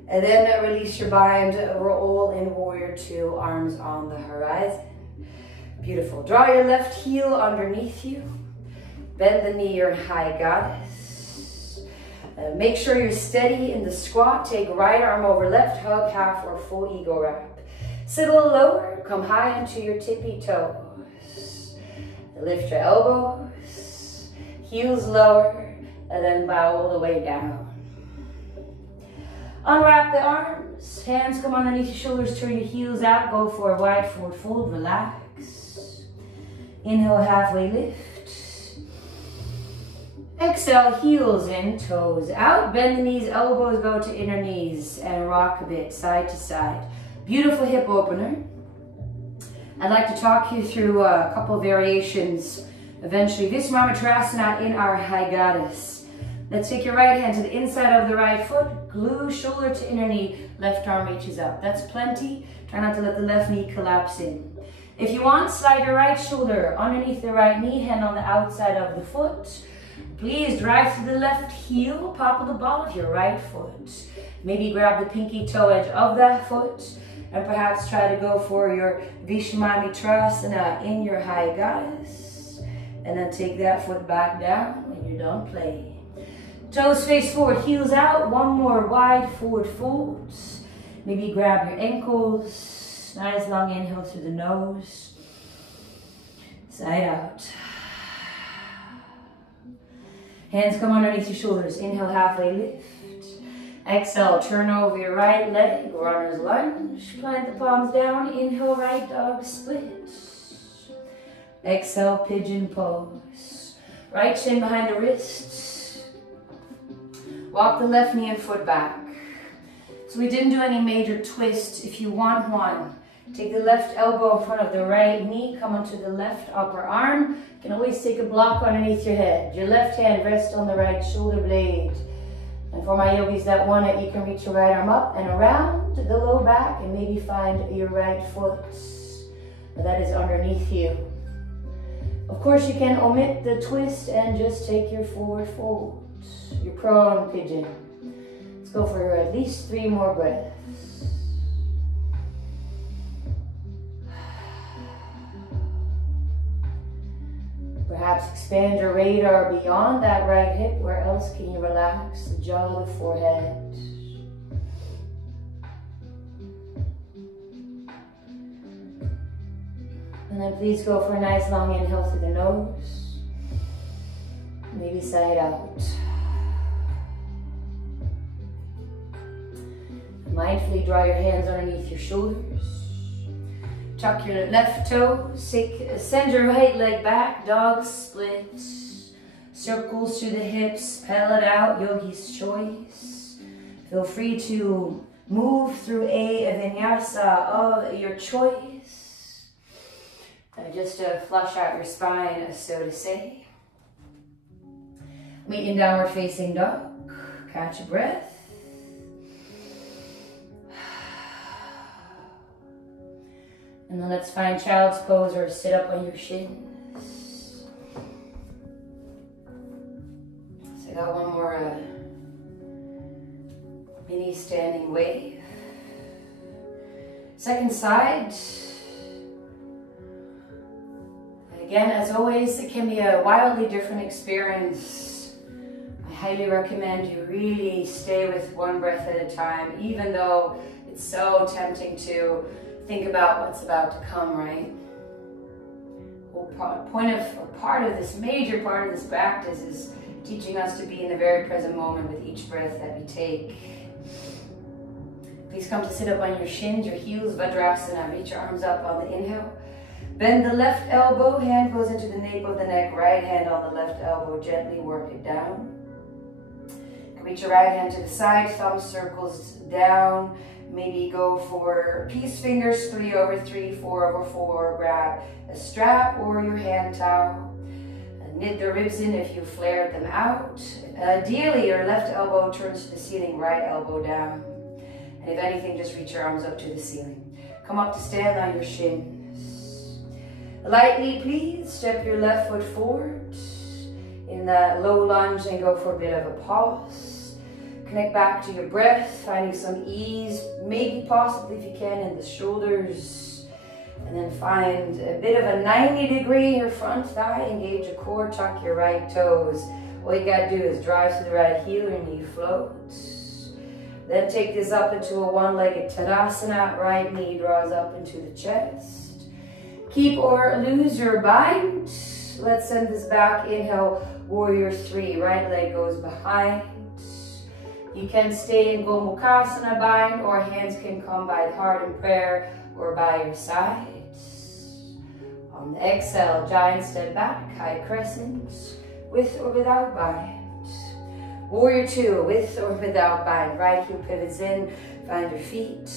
And then release your bind, we're all in warrior 2, arms on the horizon. Beautiful. Draw your left heel underneath you. Bend the knee, your high goddess. Make sure you're steady in the squat. Take right arm over left, hug half or full ego wrap. Sit a little lower, come high into your tippy toes. Lift your elbows, heels lower, and then bow all the way down. Unwrap the arms, hands come underneath your shoulders, turn your heels out, go for a wide forward fold, relax. Inhale, halfway lift. Exhale, heels in, toes out, bend the knees, elbows go to inner knees, and rock a bit, side to side. Beautiful hip opener. I'd like to talk you through a couple variations eventually. Visramanitrasana in our High Goddess. Let's take your right hand to the inside of the right foot, glue shoulder to inner knee, left arm reaches up. That's plenty. Try not to let the left knee collapse in. If you want, slide your right shoulder underneath the right knee, hand on the outside of the foot. Please drive through the left heel, pop of the ball of your right foot. Maybe grab the pinky toe edge of that foot and perhaps try to go for your Visramanitrasana in your High Goddess. And then take that foot back down when you're done playing. Toes face forward, heels out. One more wide forward fold. Maybe grab your ankles. Nice long inhale through the nose. Side out. Hands come underneath your shoulders. Inhale, halfway lift. Exhale, turn over your right leg. Runner's lunge. Plant the palms down. Inhale, right dog split. Exhale, pigeon pose. Right shin behind the wrists. Walk the left knee and foot back. So we didn't do any major twist. If you want one, take the left elbow in front of the right knee, come onto the left upper arm. You can always take a block underneath your head. Your left hand rest on the right shoulder blade. And for my yogis that want it, you can reach your right arm up and around the low back and maybe find your right foot that is underneath you. Of course, you can omit the twist and just take your forward fold. Your prone pigeon. Let's go for at least 3 more breaths. Perhaps expand your radar beyond that right hip. Where else can you relax the jaw, the forehead? And then please go for a nice long inhale through the nose. Maybe side out. Mindfully draw your hands underneath your shoulders. Tuck your left toe. Send your right leg back. Dog split. Circles through the hips. Pedal it out. Yogi's choice. Feel free to move through a Vinyasa of your choice. Just to flush out your spine, so to say. Meet in downward facing dog. Catch a breath. And then let's find child's pose or sit up on your shins. So I got one more mini standing wave. Second side. Again, as always, it can be a wildly different experience. I highly recommend you really stay with one breath at a time, even though it's so tempting to think about what's about to come, right? Part of this, major part of this practice is teaching us to be in the very present moment with each breath that we take. Please come to sit up on your shins, your heels, Vajrasana. Reach your arms up on the inhale. Bend the left elbow, hand goes into the nape of the neck, right hand on the left elbow, gently work it down. Reach your right hand to the side, thumb circles down. Maybe go for peace fingers, 3 over 3, 4 over 4. Grab a strap or your hand towel. Knit the ribs in if you flared them out. Ideally, your left elbow turns to the ceiling, right elbow down. And if anything, just reach your arms up to the ceiling. Come up to stand on your shins. Lightly, please, step your left foot forward in that low lunge and go for a bit of a pause. Connect back to your breath, finding some ease, maybe possibly if you can in the shoulders. And then find a bit of a 90-degree in your front thigh, engage your core, tuck your right toes. All you gotta do is drive to the right heel, your knee floats. Then take this up into a one-legged Tadasana. Right knee draws up into the chest. Keep or lose your bind. Let's send this back. Inhale, warrior three. Right leg goes behind. You can stay in Gomukhasana bind, or hands can come by the heart in prayer or by your sides. On the exhale, giant step back, high crescent, with or without bind. Warrior two, with or without bind. Right heel pivots in, find your feet.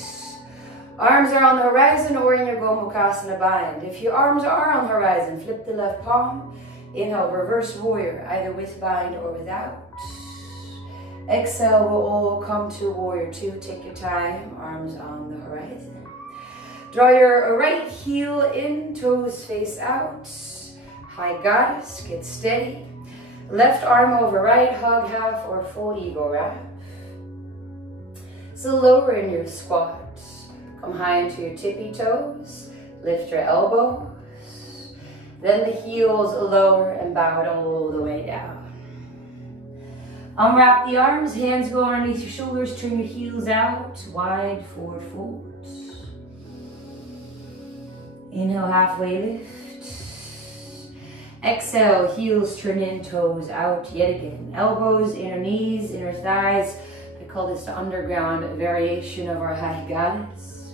Arms are on the horizon or in your Gomukhasana bind. If your arms are on the horizon, flip the left palm. Inhale, reverse warrior, either with bind or without. Exhale, we'll all come to warrior two. Take your time, arms on the horizon. Draw your right heel in, toes face out. High goddess, get steady. Left arm over right, hug half or full eagle wrap. So lower in your squat. Come high into your tippy toes. Lift your elbows. Then the heels lower and bow it all the way down. Unwrap the arms, hands go underneath your shoulders, turn your heels out, wide forward fold. Inhale, halfway lift. Exhale, heels turn in, toes out yet again. Elbows, inner knees, inner thighs. I call this the underground variation of our high goddess.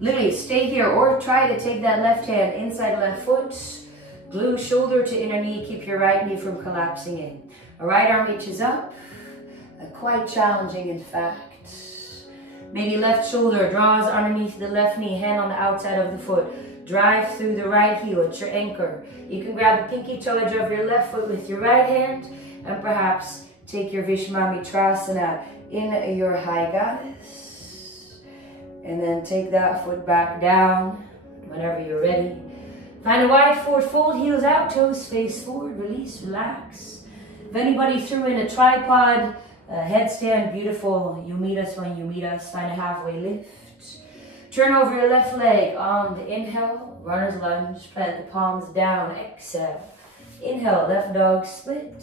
Literally, stay here or try to take that left hand inside left foot. Glue shoulder to inner knee, keep your right knee from collapsing in. A right arm reaches up, quite challenging in fact. Maybe left shoulder draws underneath the left knee, hand on the outside of the foot. Drive through the right heel, it's your anchor. You can grab the pinky toe edge of your left foot with your right hand and perhaps take your Vishwamitrasana in your high goddess. And then take that foot back down whenever you're ready. Find a wide forward fold, heels out, toes face forward, release, relax. If anybody threw in a tripod, a headstand, beautiful. You meet us when you meet us. Find a halfway lift. Turn over your left leg on the inhale, runner's lunge, plant the palms down, exhale. Inhale, left dog split.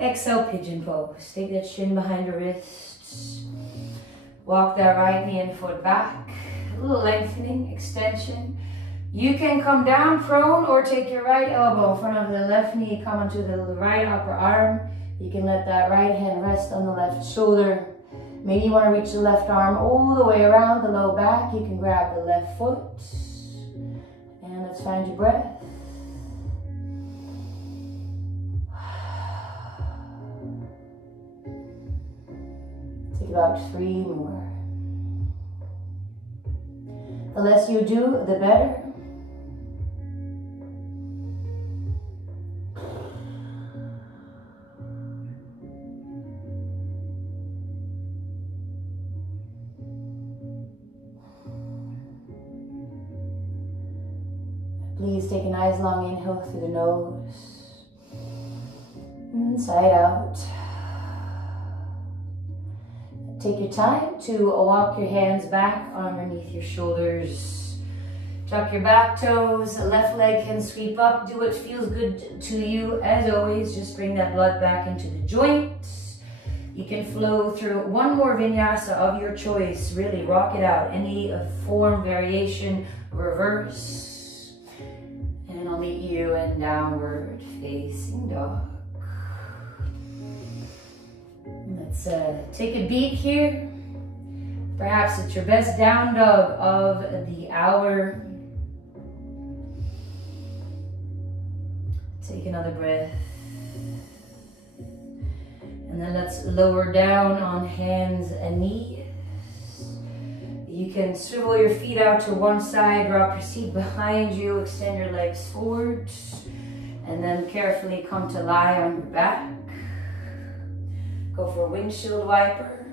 Exhale, pigeon pose. Take that shin behind your wrists. Walk that right knee and foot back. A little lengthening, extension. You can come down prone or take your right elbow in front of the left knee, come onto the right upper arm. You can let that right hand rest on the left shoulder. Maybe you want to reach the left arm all the way around the low back. You can grab the left foot. And let's find your breath. Take about 3 more. The less you do, the better. Please take a nice long inhale through the nose, inside out. Take your time to walk your hands back underneath your shoulders. Tuck your back toes, left leg can sweep up. Do what feels good to you. As always, just bring that blood back into the joints. You can flow through one more vinyasa of your choice. Really rock it out. Any form, variation, reverse. And I'll meet you in downward facing dog. Let's take a beat here. Perhaps it's your best down dog of the hour. Take another breath. And then let's lower down on hands and knees. You can swivel your feet out to one side, drop your seat behind you, extend your legs forward, and then carefully come to lie on your back. Go for a windshield wiper.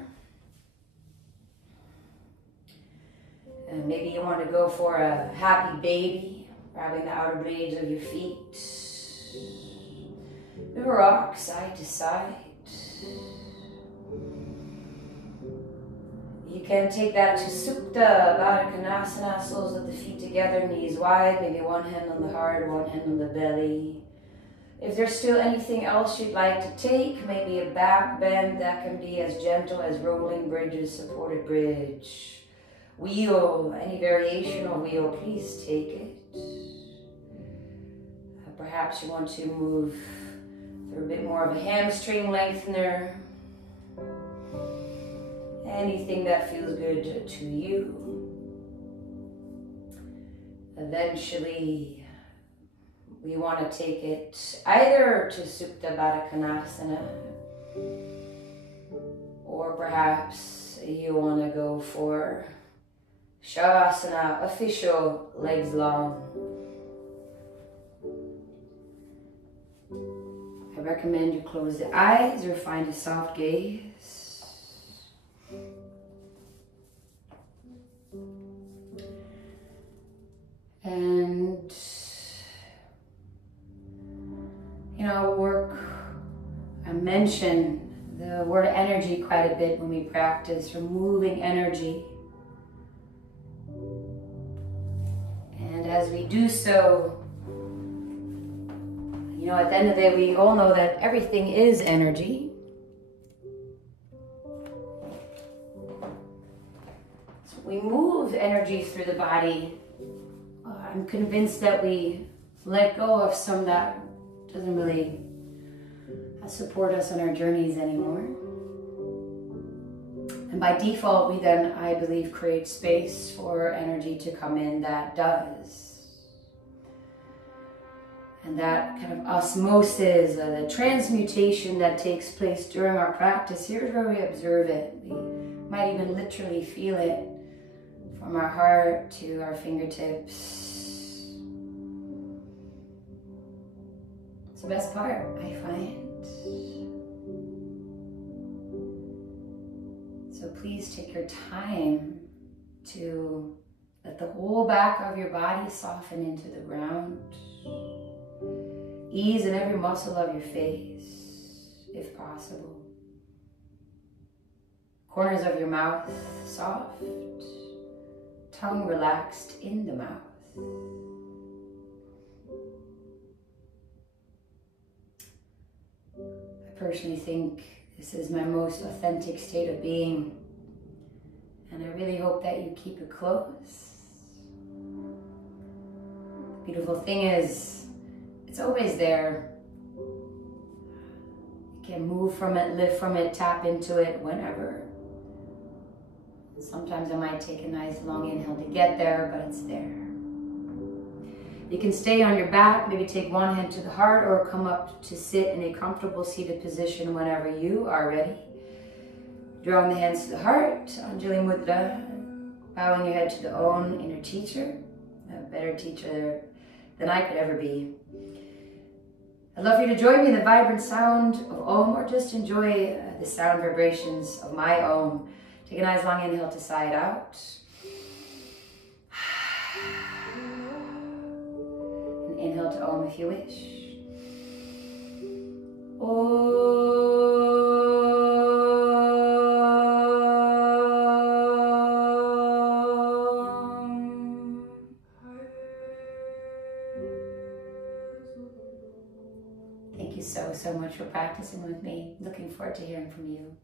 And maybe you want to go for a happy baby, grabbing the outer blades of your feet. We rock side to side. You can take that to Supta, Baddha Konasana, soles of the feet together, knees wide, maybe one hand on the heart, one hand on the belly. If there's still anything else you'd like to take, maybe a back bend that can be as gentle as rolling bridges, supported bridge. Wheel, any variation of wheel, please take it. Perhaps you want to move through a bit more of a hamstring lengthener. Anything that feels good to you. Eventually, we want to take it either to Supta Baddha Konasana, or perhaps you want to go for Shavasana, official, legs long. I recommend you close the eyes or find a soft gaze. And, you know, I mention the word energy quite a bit when we practice, removing energy. And as we do so, you know, at the end of the day, we all know that everything is energy. So we move energy through the body. I'm convinced that we let go of some that doesn't really support us on our journeys anymore. And by default, we then, I believe, create space for energy to come in that does. And that kind of osmosis, the transmutation that takes place during our practice, here's where we observe it. We might even literally feel it from our heart to our fingertips. It's the best part, I find. So please take your time to let the whole back of your body soften into the ground. Ease in every muscle of your face, if possible. Corners of your mouth soft, tongue relaxed in the mouth. I personally think this is my most authentic state of being, and I really hope that you keep it close. The beautiful thing is, it's always there. You can move from it, live from it, tap into it whenever. Sometimes it might take a nice long inhale to get there, but it's there. You can stay on your back, maybe take one hand to the heart, or come up to sit in a comfortable seated position whenever you are ready. Drawing the hands to the heart, Anjali Mudra, bowing your head to the Om, inner teacher, a better teacher than I could ever be. I'd love for you to join me in the vibrant sound of Om, or just enjoy the sound vibrations of my Om. Take a nice long inhale to sigh it out. And inhale to Om if you wish. Thank you so much for practicing with me. Looking forward to hearing from you.